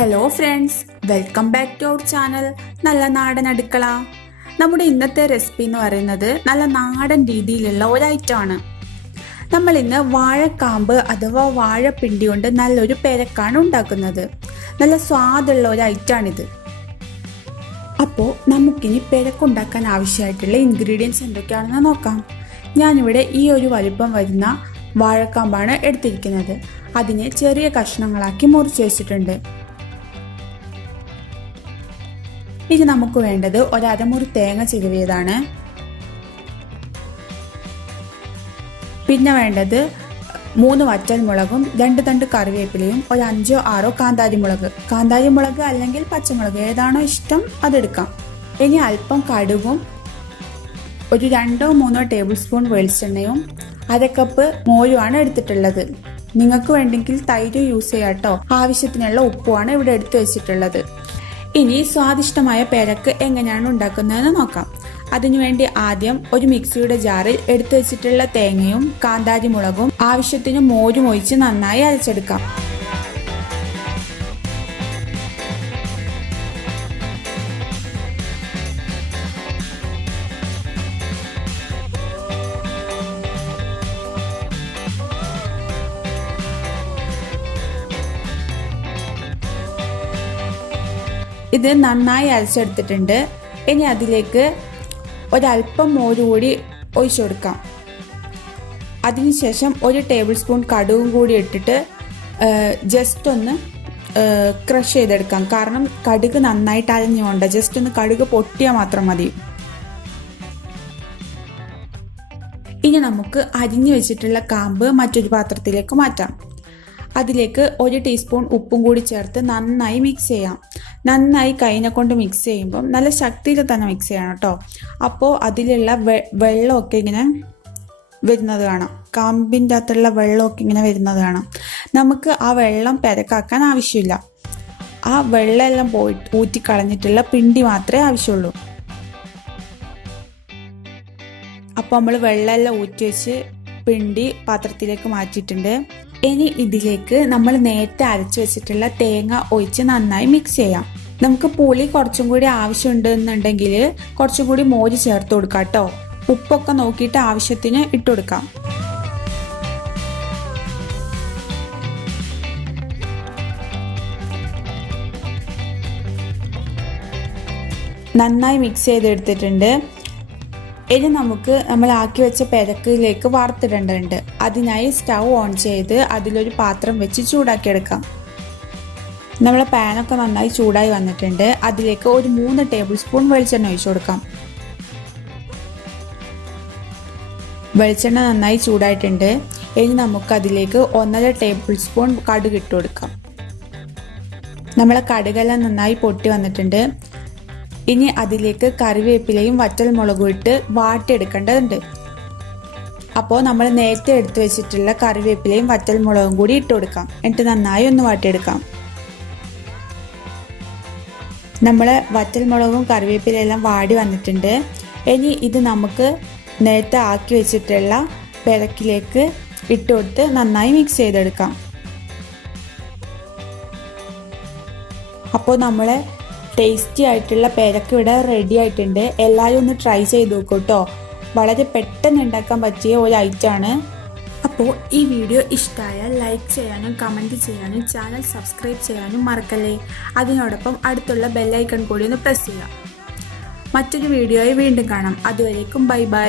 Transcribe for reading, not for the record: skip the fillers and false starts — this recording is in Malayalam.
Hello friends, welcome back to our channel നല്ല നാടൻ അടുക്കള. നമ്മുടെ ഇന്നത്തെ റെസിപ്പി എന്ന് പറയുന്നത് നല്ല നാടൻ രീതിയിലുള്ള ഒരു ഐറ്റമാണ്. നമ്മൾ ഇന്ന് വാഴക്കാമ്പ് അഥവാ വാഴപ്പിണ്ടി കൊണ്ട് നല്ലൊരു പെരക്കാണ് ഉണ്ടാക്കുന്നത്. നല്ല സ്വാദുള്ള ഒരു ഐറ്റമാണിത്. അപ്പോൾ നമുക്കിനി പെരക്കുണ്ടാക്കാൻ ആവശ്യമായിട്ടുള്ള ഇൻഗ്രീഡിയൻസ് എന്തൊക്കെയാണെന്ന് നോക്കാം. ഞാനിവിടെ ഈ ഒരു വലിപ്പം വരുന്ന വാഴക്കാമ്പാണ് എടുത്തിരിക്കുന്നത്. അതിനെ ചെറിയ കഷ്ണങ്ങളാക്കി മുറിച്ച് വെച്ചിട്ടുണ്ട്. ഇനി നമുക്ക് വേണ്ടത് ഒരു അരമുറി തേങ്ങ ചിരവിയതാണ്. പിന്നെ വേണ്ടത് 3 വറ്റൽമുളകും 2 തണ്ട് കറിവേപ്പിലയും ഒരു 5 or 6 കാന്താരിമുളക് അല്ലെങ്കിൽ പച്ചമുളക് ഏതാണോ ഇഷ്ടം അതെടുക്കാം. ഇനി അല്പം കടുകും ഒരു 2 or 3 ടേബിൾ സ്പൂൺ വെളിച്ചെണ്ണയും 1/2 കപ്പ് മോരുമാണ് എടുത്തിട്ടുള്ളത്. നിങ്ങൾക്ക് വേണ്ടെങ്കിൽ തൈര് യൂസ് ചെയ്യാം കേട്ടോ. ആവശ്യത്തിനുള്ള ഉപ്പുമാണ് ഇവിടെ എടുത്തു വെച്ചിട്ടുള്ളത്. ഇനി സ്വാദിഷ്ടമായ പെരക്ക് എങ്ങനെയാണ് ഉണ്ടാക്കുന്നതെന്ന് നോക്കാം. അതിനുവേണ്ടി ആദ്യം ഒരു മിക്സിയുടെ ജാറിൽ എടുത്തു വെച്ചിട്ടുള്ള തേങ്ങയും കാന്താരിമുളകും ആവശ്യത്തിന് മോരും ഒഴിച്ച് നന്നായി അരച്ചെടുക്കാം. ഇത് നന്നായി അരച്ചെടുത്തിട്ടുണ്ട്. ഇനി അതിലേക്ക് ഒരല്പം മോര് കൂടി ഒഴിച്ചു കൊടുക്കാം. അതിനുശേഷം 1 ടേബിൾ സ്പൂൺ കടുകും കൂടി ഇട്ടിട്ട് ജസ്റ്റ് ഒന്ന് ക്രഷ് ചെയ്തെടുക്കാം. കാരണം കടുക് നന്നായിട്ട് അരഞ്ഞുകൊണ്ട് ജസ്റ്റ് ഒന്ന് കടുക് പൊട്ടിയാൽ മാത്രം മതി. ഇനി നമുക്ക് അരിഞ്ഞു വെച്ചിട്ടുള്ള കാമ്പ് മറ്റൊരു പാത്രത്തിലേക്ക് മാറ്റാം. അതിലേക്ക് 1 ടീസ്പൂൺ ഉപ്പും കൂടി ചേർത്ത് നന്നായി മിക്സ് ചെയ്യാം. നന്നായി കൈനെ കൊണ്ട് മിക്സ് ചെയ്യുമ്പം നല്ല ശക്തിയിൽ തന്നെ മിക്സ് ചെയ്യണം കേട്ടോ. അപ്പോൾ അതിലുള്ള വെള്ളമൊക്കെ ഇങ്ങനെ വരുന്നത് കാണാം. കാമ്പിൻ്റെ അകത്തുള്ള വെള്ളമൊക്കെ ഇങ്ങനെ വരുന്നത് കാണാം. നമുക്ക് ആ വെള്ളം പെരക്കാക്കാൻ ആവശ്യമില്ല. ആ വെള്ളമെല്ലാം ഊറ്റിക്കളഞ്ഞിട്ടുള്ള പിണ്ടി മാത്രമേ ആവശ്യമുള്ളൂ. അപ്പോൾ നമ്മൾ വെള്ളമെല്ലാം ഊറ്റി വെച്ച് പിണ്ടി പാത്രത്തിലേക്ക് മാറ്റിയിട്ടുണ്ട്. ഇനി ഇതിലേക്ക് നമ്മൾ നേരത്തെ അരച്ചു വെച്ചിട്ടുള്ള തേങ്ങ ഒഴിച്ച് നന്നായി മിക്സ് ചെയ്യാം. നമുക്ക് പുളി കുറച്ചും കൂടി ആവശ്യമുണ്ട് എന്നുണ്ടെങ്കിൽ കുറച്ചും കൂടി മോര് ചേർത്ത് കൊടുക്കാം കേട്ടോ. ഉപ്പൊക്കെ നോക്കിയിട്ട് ആവശ്യത്തിന് ഇട്ടുകൊടുക്കാം. നന്നായി മിക്സ് ചെയ്തെടുത്തിട്ടുണ്ട്. ഇനി നമുക്ക് നമ്മൾ ആക്കി വെച്ച പെരക്കിലേക്ക് വാർത്തിടേണ്ടതുണ്ട്. അതിനായി സ്റ്റൗ ഓൺ ചെയ്ത് അതിലൊരു പാത്രം വെച്ച് ചൂടാക്കിയെടുക്കാം. നമ്മളെ പാനൊക്കെ നന്നായി ചൂടായി വന്നിട്ടുണ്ട്. അതിലേക്ക് ഒരു 3 ടേബിൾ സ്പൂൺ വെളിച്ചെണ്ണ ഒഴിച്ചു കൊടുക്കാം. വെളിച്ചെണ്ണ നന്നായി ചൂടായിട്ടുണ്ട്. ഇനി നമുക്ക് അതിലേക്ക് 1.5 ടേബിൾ സ്പൂൺ കടുക് ഇട്ട് കൊടുക്കാം. നമ്മളെ കടുകെല്ലാം നന്നായി പൊട്ടി വന്നിട്ടുണ്ട്. ഇനി അതിലേക്ക് കറിവേപ്പിലയും വറ്റൽമുളകും ഇട്ട് വാട്ടിയെടുക്കേണ്ടതുണ്ട്. അപ്പോൾ നമ്മൾ നേരത്തെ എടുത്തു വെച്ചിട്ടുള്ള കറിവേപ്പിലയും വറ്റൽമുളകും കൂടി ഇട്ട് കൊടുക്കാം. എന്നിട്ട് നന്നായി ഒന്ന് വാട്ടിയെടുക്കാം. നമ്മളെ വറ്റൽമുളകും കറിവേപ്പിലയെല്ലാം വാടി വന്നിട്ടുണ്ട്. ഇനി ഇത് നമുക്ക് നേരത്തെ ആക്കി വെച്ചിട്ടുള്ള പെരക്കിലേക്ക് ഇട്ട് കൊടുത്ത് നന്നായി മിക്സ് ചെയ്തെടുക്കാം. അപ്പോൾ നമ്മളെ ടേസ്റ്റി ആയിട്ടുള്ള പെരക്ക് ഇവിടെ റെഡി ആയിട്ടുണ്ട്. എല്ലാവരും ഒന്ന് ട്രൈ ചെയ്ത് നോക്കൂ കേട്ടോ. വളരെ പെട്ടെന്ന് ഉണ്ടാക്കാൻ പറ്റിയ ഒരു ഐറ്റമാണ്. അപ്പോൾ ഈ വീഡിയോ ഇഷ്ടമായാൽ ലൈക്ക് ചെയ്യാനും കമൻറ്റ് ചെയ്യാനും ചാനൽ സബ്സ്ക്രൈബ് ചെയ്യാനും മറക്കല്ലേ. അതിനോടൊപ്പം അടുത്തുള്ള ബെല്ലൈക്കൺ കൂടി ഒന്ന് പ്രസ് ചെയ്യാം. മറ്റൊരു വീഡിയോയിൽ വീണ്ടും കാണാം. അതുവരേക്കും ബൈ ബൈ.